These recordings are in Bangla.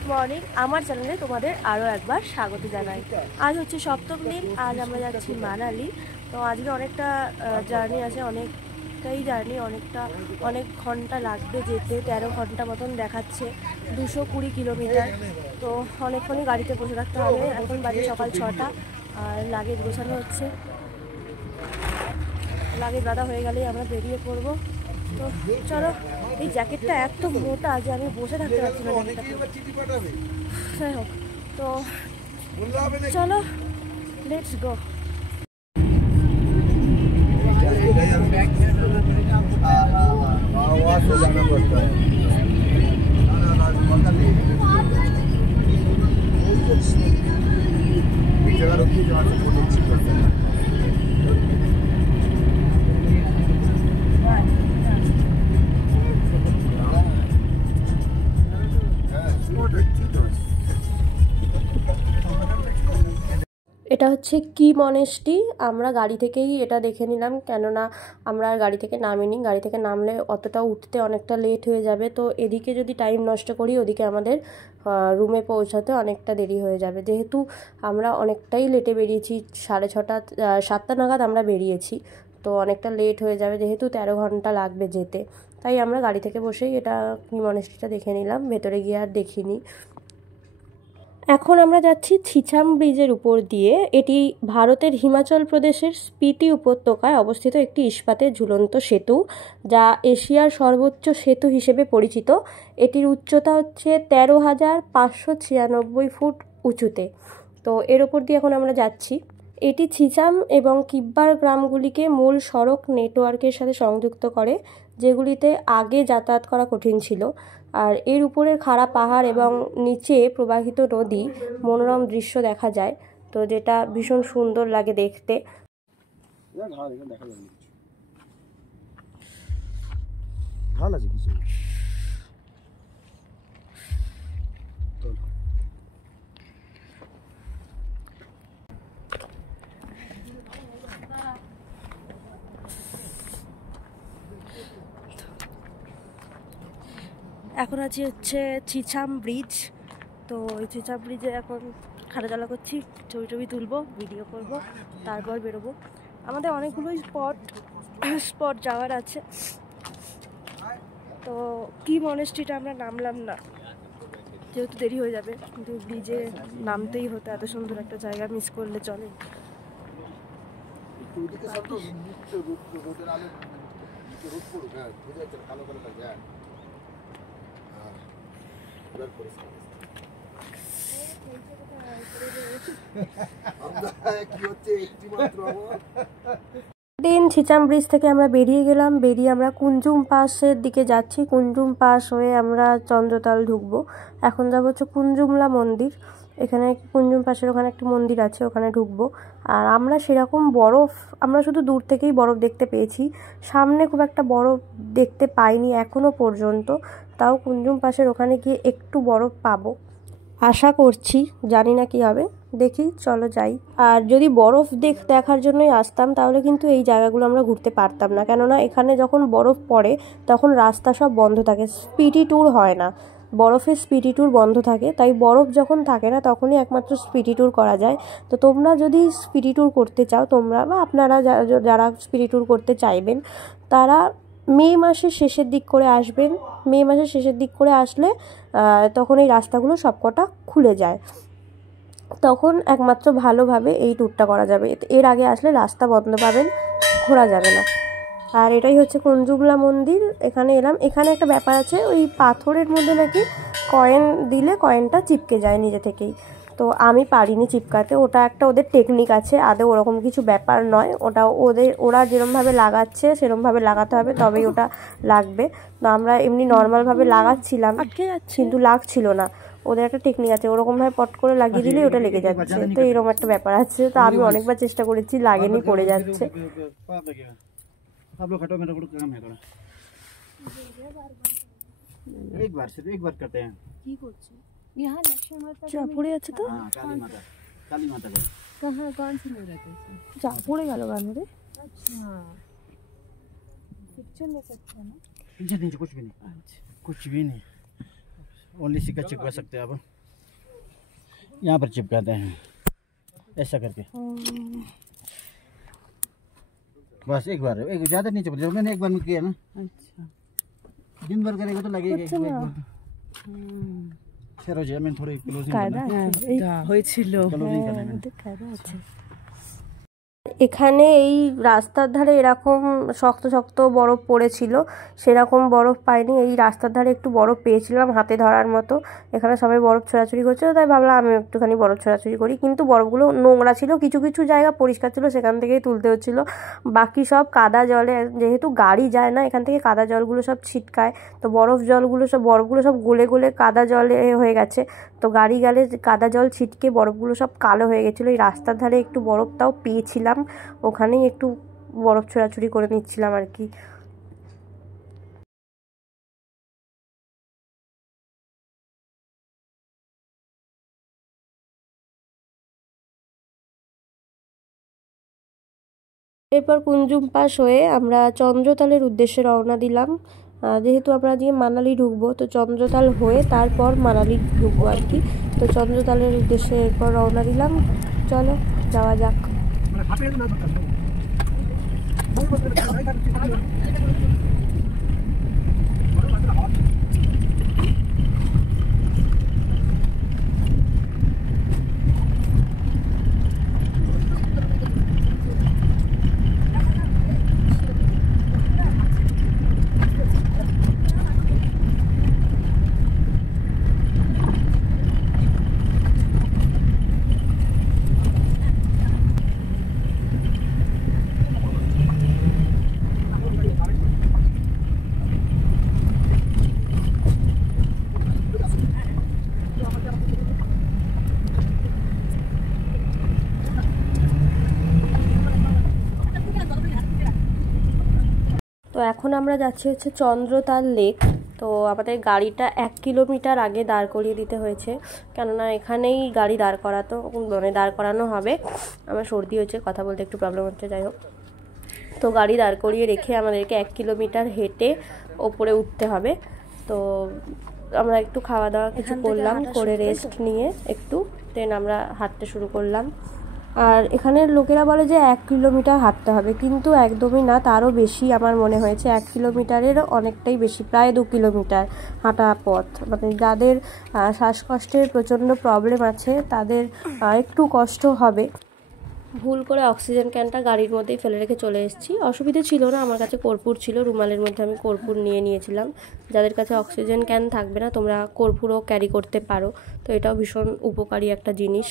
গুড মর্নিং, আমার চ্যানেলে তোমাদের আরও একবার স্বাগত জানাই। আজ হচ্ছে সপ্তম দিন, আজ আমরা যাচ্ছি মানালি। তো আজকে অনেকটা জার্নি আছে, অনেক ঘন্টা লাগবে যেতে। 13 ঘন্টা মতন দেখাচ্ছে, 220 কিলোমিটার। তো অনেকক্ষণই গাড়িতে বসে থাকতে হবে। এখন বাজে সকাল 6টা আর লাগেজ গোছানো হচ্ছে। লাগেজ বাঁধা হয়ে গেলেই আমরা বেরিয়ে পড়বো। তো চলো, এই জ্যাকেটটা এত মোটা যে আমি বসে থাকতে পারছি না। যাই হোক, তো চলো লেটস গো। এটা হচ্ছে কি মনেস্ট্রি। আমরা গাড়ি থেকেই এটা দেখে নিলাম, কেননা আমরা আর গাড়ি থেকে নামিনি। গাড়ি থেকে নামলে অতটা উঠতে অনেকটা লেট হয়ে যাবে। তো এদিকে যদি টাইম নষ্ট করি, ওদিকে আমাদের রুমে পৌঁছাতে অনেকটা দেরি হয়ে যাবে। যেহেতু আমরা অনেকটাই লেটে বেরিয়েছি, 6:30 7টা নাগাদ আমরা বেরিয়েছি, তো অনেকটা লেট হয়ে যাবে। যেহেতু 13 ঘন্টা লাগবে যেতে, তাই আমরা গাড়ি থেকে বসেই এটা কি মনেস্ট্রিটা দেখে নিলাম, ভেতরে গিয়ে আর দেখিনি। এখন আমরা যাচ্ছি ছিছাম ব্রিজের উপর দিয়ে। এটি ভারতের হিমাচল প্রদেশের স্পিতি উপত্যকায় অবস্থিত একটি ইস্পাতের ঝুলন্ত সেতু, যা এশিয়ার সর্বোচ্চ সেতু হিসেবে পরিচিত। এটির উচ্চতা হচ্ছে 13,596 ফুট উঁচুতে। তো এর ওপর দিয়ে এখন আমরা যাচ্ছি। এটি ছিছাম এবং কিব্বার গ্রামগুলিকে মূল সড়ক নেটওয়ার্কের সাথে সংযুক্ত করে, যেগুলিতে আগে যাতায়াত করা কঠিন ছিল। আর এর উপরের খাড়া পাহাড় এবং নিচে প্রবাহিত নদী মনোরম দৃশ্য দেখা যায়, তো যেটা ভীষণ সুন্দর লাগে দেখতে। এখন আছি হচ্ছে ছিছাম ব্রিজ। তো এই ছিছাম ব্রিজে এখন হাঁটাচলা করছি, ছবি তুলবো, ভিডিও করব, তারপর বেরোবো। আমাদের অনেকগুলোই স্পট যাওয়ার আছে। তো কি মনেস্ট্রিটা আমরা নামলাম না, যেহেতু দেরি হয়ে যাবে, কিন্তু ব্রিজে নামতেই হতো। এত সুন্দর একটা জায়গা মিস করলে চলে। দিন ছিছাম ব্রিজ থেকে আমরা বেরিয়ে গেলাম। বেরিয়ে আমরা কুঞ্জুম পাসের দিকে যাচ্ছি। কুঞ্জুম পাস হয়ে আমরা চন্দ্রতাল ঢুকবো। এখন যাবো হচ্ছে কুঞ্জুমলা মন্দির। এখানে কুঞ্জুম পাসের ওখানে একটি মন্দির আছে, ওখানে ঢুকবো। আর আমরা সেরকম আমরা শুধু দূর থেকেই বরফ দেখতে পেয়েছি, সামনে খুব একটা বরফ দেখতে পাইনি এখনো পর্যন্ত। তাও কুঞ্জুম পাসের ওখানে গিয়ে একটু বরফ পাবো আশা করছি, জানি না কি হবে, দেখি, চলো যাই। আর যদি বরফ দেখার জন্যই আসতাম, তাহলে কিন্তু এই জায়গাগুলো আমরা ঘুরতে পারতাম না, কেননা এখানে যখন বরফ পড়ে তখন রাস্তা সব বন্ধ থাকে, স্পিডি ট্যুর হয় না। বরফের স্পিডি ট্যুর বন্ধ থাকে, তাই বরফ যখন থাকে না তখনই একমাত্র স্পিডি ট্যুর করা যায়। তো তোমরা যদি স্পিডি ট্যুর করতে চাও, তোমরা বা আপনারা যারা স্পিডি ট্যুর করতে চাইবেন, তারা মে মাসের শেষের দিক করে আসবেন। মে মাসের শেষের দিক করে আসলে তখন এই রাস্তাগুলো সবকটা খুলে যায়, তখন একমাত্র ভালোভাবে এই ট্যুরটা করা যাবে। এর আগে আসলে রাস্তা বন্ধ পাবেন, ঘোরা যাবে না। আর এটাই হচ্ছে কুঞ্জুমলা মন্দির। এখানে এলাম। এখানে একটা ব্যাপার আছে, ওই পাথরের মধ্যে নাকি কয়েন দিলে কয়েনটা চিপকে যায় নিজে থেকেই। তো আমি পারিনি চিপকাতে, ওটা একটা ওদের টেকনিক আছে, আদৌ ওরকম কিছু ব্যাপার নয়। ওটা ওরা যেরমভাবে লাগাচ্ছে সেরমভাবে লাগাতে হবে, তবেই ওটা লাগবে। তো আমরা এমনি নর্মালভাবে লাগাচ্ছিলাম, কিন্তু লাগছিল না। ওদের একটা টেকনিক আছে, ওরকমভাবে পট করে লাগিয়ে দিলেই ওটা লেগে যাচ্ছে। তো এরকম একটা ব্যাপার আছে। তো আমি অনেকবার চেষ্টা করেছি, লাগেনি, পড়ে যাচ্ছে। एक बार करते हैं। यहाँ जा पड़े আছে তো काली माता का कहाँ कौन सी में रहते हैं? जा पड़े गल गाने रे। अच्छा, पिक्चर ले सकते हैं ना? नीचे नीचे कुछ भी नहीं, कुछ भी नहीं। ओनली सिक्का चिपका सकते हैं आप, यहाँ पर चिपकाते हैं ऐसा करके। बस एक बार, एक ज़्यादा नहीं चिपका, मैंने एक बार में किया ना। अच्छा, दिन भर करेगा तो लगेगा एक बार। सरोज मैं थोड़ी क्लोजिंग करना হয়েছিল। এখানে এই রাস্তার ধারে এরকম শক্ত শক্ত বরফ পড়েছিল, সেরকম বরফ পাইনি। এই রাস্তার ধারে একটু বরফ পেয়েছিলাম হাতে ধরার মতো। এখানে সবাই বরফ ছোড়াছুড়ি করছিল, তাই ভাবলাম আমি একটুখানি বরফ ছোড়াছুড়ি করি। কিন্তু বরফগুলো নোংরা ছিল, কিছু কিছু জায়গা পরিষ্কার ছিল, সেখান থেকেই তুলতে হচ্ছিল। বাকি সব কাদা জলে, যেহেতু গাড়ি যায় না এখান থেকে, কাদা জলগুলো সব ছিটকায়, তো বরফগুলো সব গলে গলে কাদা জলে হয়ে গেছে। তো গাড়ি গেলে কাদা জল ছিটকে বরফগুলো সব কালো হয়ে গেছিলো। এই রাস্তার ধারে একটু বরফটাও পেয়েছিলাম, ওখানেই একটু বরফ ছোড়াছুড়ি করে নিচ্ছিলাম আর কি। এরপর কুঞ্জুম পাস হয়ে আমরা চন্দ্রতালের উদ্দেশ্যে রওনা দিলাম। যেহেতু আমরা আজকে মানালি ঢুকবো, তো চন্দ্রতাল হয়ে তারপর মানালি ঢুকবো আর কি। তো চন্দ্রতালের উদ্দেশ্যে এরপর রওনা দিলাম। চলো যাওয়া যাক। তো এখন আমরা যাচ্ছি হচ্ছে চন্দ্রতাল লেক। তো আমাদের গাড়িটা 1 কিলোমিটার আগে দাঁড় করিয়ে দিতে হয়েছে, কেননা এখানেই গাড়ি দাঁড় করানো হবে। আমার সর্দি হয়েছে, কথা বলতে একটু প্রবলেম হচ্ছে, যাই হোক। তো গাড়ি দাঁড় করিয়ে রেখে আমাদেরকে 1 কিলোমিটার হেঁটে ওপরে উঠতে হবে। তো আমরা একটু খাওয়া দাওয়া কিছু করলাম, করে রেস্ট নিয়ে একটু দেন আমরা হাঁটতে শুরু করলাম। আর এখানের লোকেরা বলে যে 1 কিলোমিটার হাঁটতে হবে, কিন্তু একদমই না, তারও বেশি আমার মনে হয়েছে। 1 কিলোমিটারেরও অনেকটাই বেশি, প্রায় 2 কিলোমিটার হাঁটা পথ। মানে যাদের শ্বাসকষ্টের প্রচণ্ড প্রবলেম আছে তাদের একটু কষ্ট হবে। ভুল করে অক্সিজেন ক্যানটা গাড়ির মধ্যেই ফেলে রেখে চলে এসেছি। অসুবিধে ছিল না, আমার কাছে কর্পূর ছিল, রুমালের মধ্যে আমি কর্পূর নিয়েছিলাম। যাদের কাছে অক্সিজেন ক্যান থাকবে না, তোমরা কর্পূরও ক্যারি করতে পারো। তো এটাও ভীষণ উপকারী একটা জিনিস।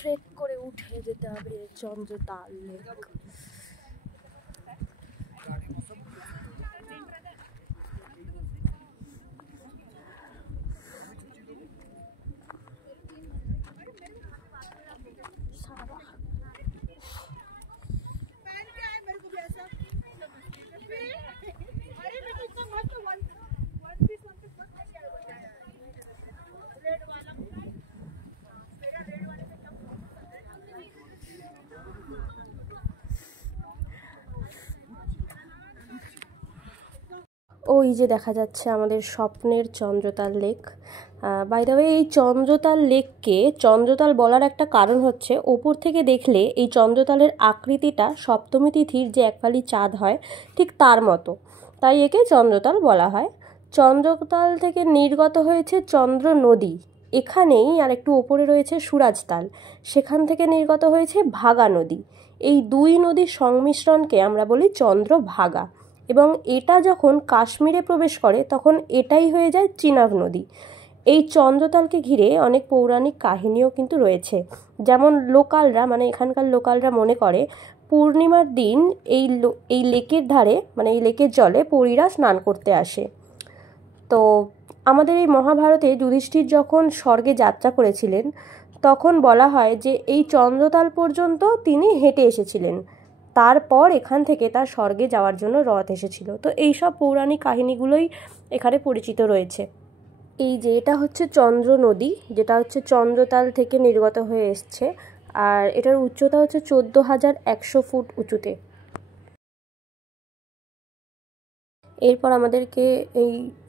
ট্রেক করে উঠে যেতে হবে চন্দ্রতাল লেক। ওই যে দেখা যাচ্ছে আমাদের স্বপ্নের Chandratal lake. By the way, এই চন্দ্রতাল লেককে চন্দ্রতাল বলার একটা কারণ হচ্ছে, ওপর থেকে দেখলে এই চন্দ্রতালের আকৃতিটা সপ্তমী তিথির যে একফালি চাঁদ হয় ঠিক তার মতো, তাই একে চন্দ্রতাল বলা হয়। চন্দ্রতাল থেকে নির্গত হয়েছে চন্দ্র নদী, এখানেই আর একটু ওপরে রয়েছে সুরাজতাল, সেখান থেকে নির্গত হয়েছে ভাগা নদী। এই দুই নদীর সংমিশ্রণকে আমরা বলি চন্দ্রভাগা, এবং এটা যখন কাশ্মীরে প্রবেশ করে তখন এটাই হয়ে যায় চিনাব নদী। এই চন্দ্রতালকে ঘিরে অনেক পৌরাণিক কাহিনীও কিন্তু রয়েছে। যেমন লোকালরা, মানে এখানকার লোকালরা মনে করে পূর্ণিমার দিন এই লেকের ধারে, মানে এই লেকের জলে পরীরা স্নান করতে আসে। তো আমাদের এই মহাভারতে যুধিষ্ঠির যখন স্বর্গে যাত্রা করেছিলেন, তখন বলা হয় যে এই চন্দ্রতাল পর্যন্ত তিনি হেঁটে এসেছিলেন, তারপর এখান থেকে তার স্বর্গে যাওয়ার জন্য রথ এসেছিল। তো এই সব পৌরাণিক কাহিনীগুলোই এখানে পরিচিত রয়েছে। এই যে এটা হচ্ছে চন্দ্র নদী, যেটা হচ্ছে চন্দ্রতাল থেকে নির্গত হয়ে এসছে, আর এটার উচ্চতা হচ্ছে 14,100 ফুট উঁচুতে। এরপর আমাদেরকে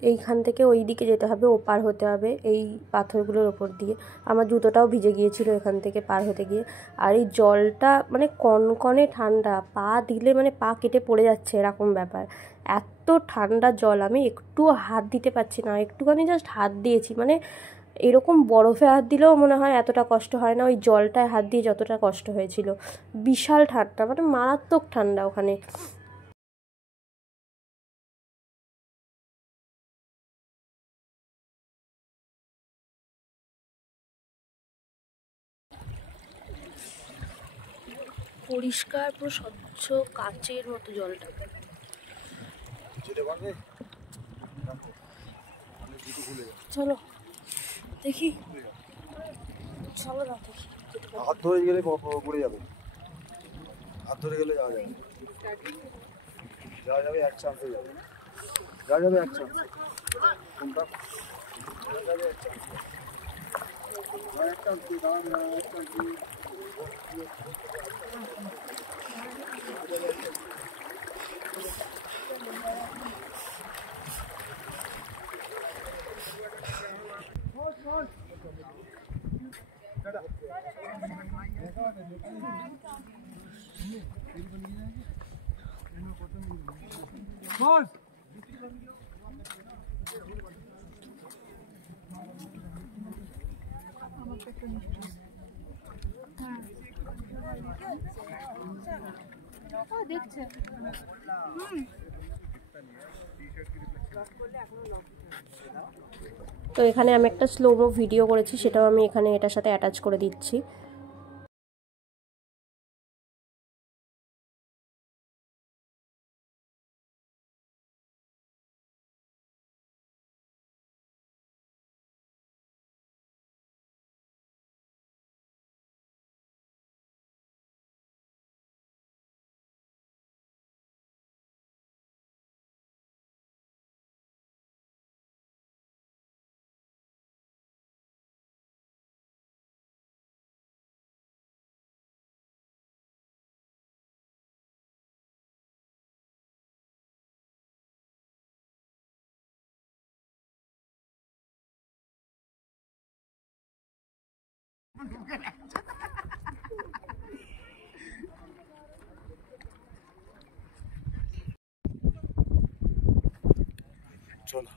এইখান থেকে ওই দিকে যেতে হবে, ওপার হতে হবে এই পাথরগুলোর ওপর দিয়ে। আমার জুতোটাও ভিজে গিয়েছিল এখান থেকে পার হতে গিয়ে। আর এই জলটা মানে কনকনে ঠান্ডা, পা দিলে মানে পা কেটে পড়ে যাচ্ছে এরকম ব্যাপার, এত ঠান্ডা জল। আমি একটুও হাত দিতে পারছি না, একটুখানি জাস্ট হাত দিয়েছি, মানে এরকম বরফে হাত দিলেও মনে হয় এতটা কষ্ট হয় না, ওই জলটায় হাত দিয়ে যতটা কষ্ট হয়েছিল। বিশাল ঠান্ডা, মানে মারাত্মক ঠান্ডা ওখানে। পরিষ্কার, পুরো স্বচ্ছ কাচের মতো জলটা। চলো দেখি, চলো না দেখি। হাত ধরে গেলে পড়ে যাবে, হাত ধরে গেলে যাওয়া যাবে, যাওয়া যাবে এক চান্সে যাবে, যাওয়া যাবে এক চান্স। কোনটা এক চান্স, এক চান্স দাঁড়া, এক চান্স। তো এখানে আমি একটা স্লোমো ভিডিও করেছি, সেটাও আমি এখানে এটার সাথে অ্যাটাচ করে দিচ্ছি। চলো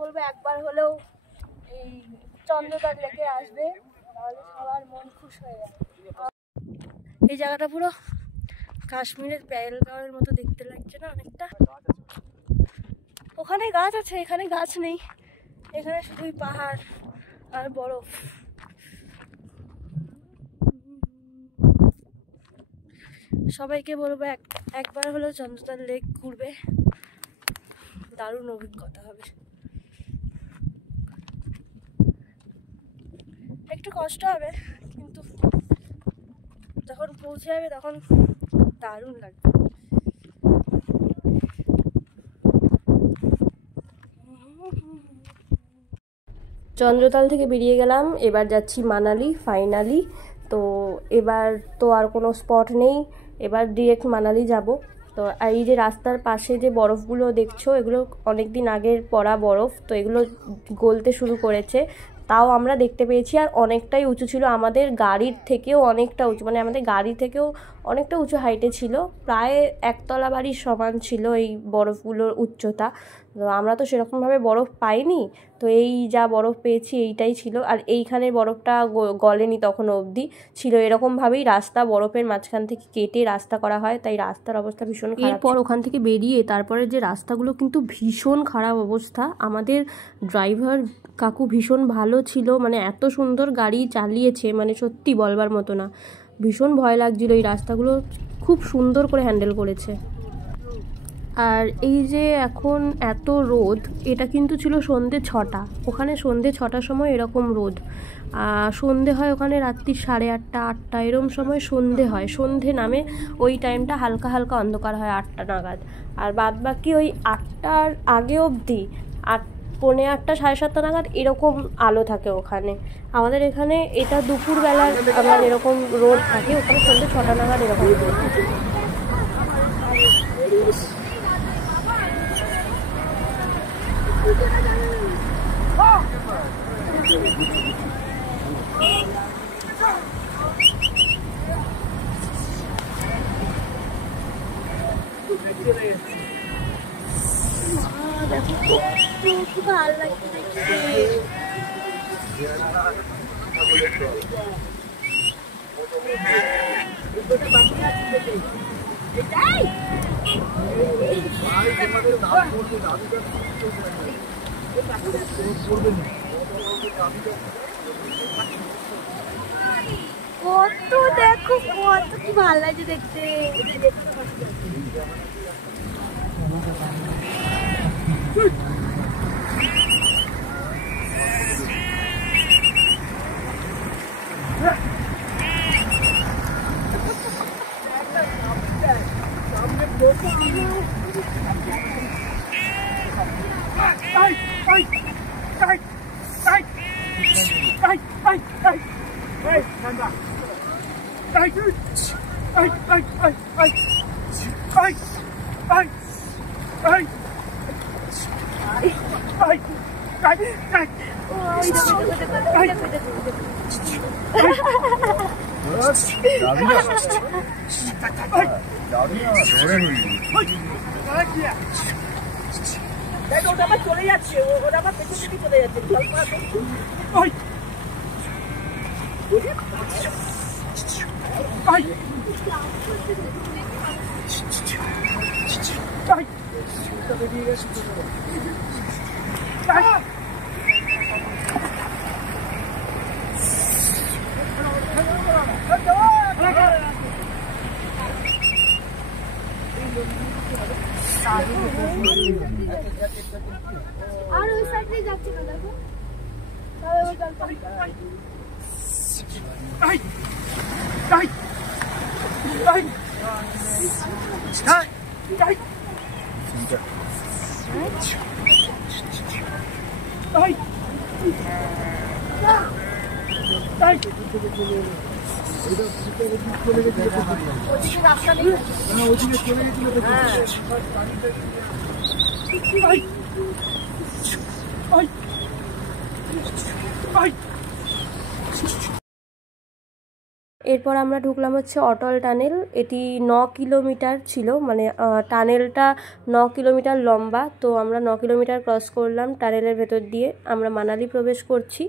বলবো একবার হলেও এই চন্দ্রদ্বার লেকে আসবে, তাহলে সবার মন খুশ হয়ে যাবে। এই জায়গাটা পুরো কাশ্মীরের পেহেলগাঁওয়ের মতো দেখতে লাগছে না অনেকটা। ওখানে গাছ আছে, এখানে গাছ নেই, এখানে শুধুই পাহাড় আর বরফ। সবাইকে বলবো একবার হলেও চন্দ্রদ্বার লেক ঘুরবে, দারুণ অভিজ্ঞতা হবে। একটু কষ্ট হবে, কিন্তু যখন পৌঁছে যাবে তখন দারুণ লাগবে। চন্দ্রতাল থেকে বেরিয়ে গেলাম, এবার যাচ্ছি মানালি ফাইনালি। তো এবার তো আর কোনো স্পট নেই, এবার ডিরেক্ট মানালি যাব। তো এই যে রাস্তার পাশে যে বরফগুলো দেখছো, এগুলো অনেক দিন আগের পড়া বরফ, তো এগুলো গলতে শুরু করেছে, তাও আমরা দেখতে পেয়েছি। আর অনেকটাই উঁচু ছিল, আমাদের গাড়ির থেকেও অনেকটা উঁচু, মানে আমাদের গাড়ি থেকেও অনেকটা উঁচু হাইটে ছিল, প্রায় একতলা বাড়ির সমান ছিল এই বরফগুলোর উচ্চতা। তো আমরা তো সেরকমভাবে বরফ পাইনি, তো এই যা বরফ পেয়েছি এইটাই ছিল। আর এইখানের বরফটা গলেনি তখনও অবধি, ছিল এরকমভাবেই রাস্তা, বরফের মাঝখান থেকে কেটে রাস্তা করা হয়, তাই রাস্তার অবস্থা ভীষণ খারাপ। এরপর ওখান থেকে বেরিয়ে তারপরে যে রাস্তাগুলো কিন্তু ভীষণ খারাপ অবস্থা। আমাদের ড্রাইভার কাকু ভীষণ ভালো ছিল, মানে এত সুন্দর গাড়ি চালিয়েছে, মানে সত্যি বলবার মতো না, ভীষণ ভয় লাগছিল। এই রাস্তাগুলো খুব সুন্দর করে হ্যান্ডেল করেছে। আর এই যে এখন এত রোদ, এটা কিন্তু ছিল সন্ধে 6টা, ওখানে সন্ধে 6টার সময় এরকম রোদ। সন্ধে হয় ওখানে রাত্রি 8:30 8টা এরকম সময় সন্ধে হয়, সন্ধে নামে ওই টাইমটা হালকা হালকা অন্ধকার হয় 8টা নাগাদ। আর বাদ বাকি ওই 8টার আগে অবধি 8:45 7:30 নাগাদ এরকম আলো থাকে ওখানে। আমাদের এখানে এটা দুপুরবেলার আবার এরকম রোদ থাকে, ওখানে সন্ধে 6টা নাগাদ এরকম রোদ থাকে। কত দেখো, কত কি ভালো লাগছে দেখতে। ওটা আমার চলে যাচ্ছে, ওটা আমার পেছন দিকে চলে যাচ্ছে। আর ওই সাইড দিয়ে যাচ্ছে না, দেখো রাস্তা নেই। এরপর আমরা ঢুকলাম হচ্ছে অটল টানেল। এটি 9 কিলোমিটার ছিল, মানে টানেলটা 9 কিলোমিটার লম্বা। তো আমরা 9 কিলোমিটার ক্রস করলাম টানেলের ভেতর দিয়ে, আমরা মানালি প্রবেশ করছি।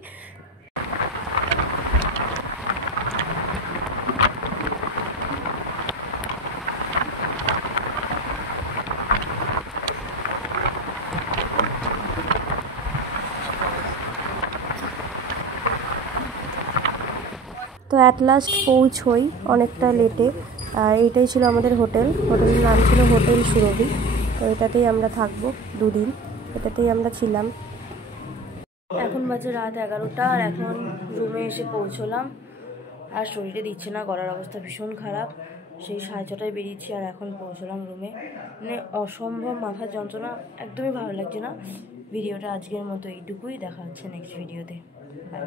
তো অ্যাট লাস্ট পৌঁছই অনেকটা লেটে। এইটাই ছিল আমাদের হোটেল, হোটেলের নাম ছিল হোটেল সুরভি। তো এটাতেই আমরা থাকবো 2 দিন, এটাতেই আমরা ছিলাম। এখন বাজে রাত 11টা, আর এখন রুমে এসে পৌঁছলাম। আর শরীরে দিচ্ছে না, গলার অবস্থা ভীষণ খারাপ। সেই 6:30টায় বেরিয়েছি আর এখন পৌঁছলাম রুমে। মানে অসম্ভব মাথার যন্ত্রণা, একদমই ভালো লাগছে না। ভিডিওটা আজকের মতো এইটুকুই, দেখা হচ্ছে নেক্সট ভিডিওতে। বাই।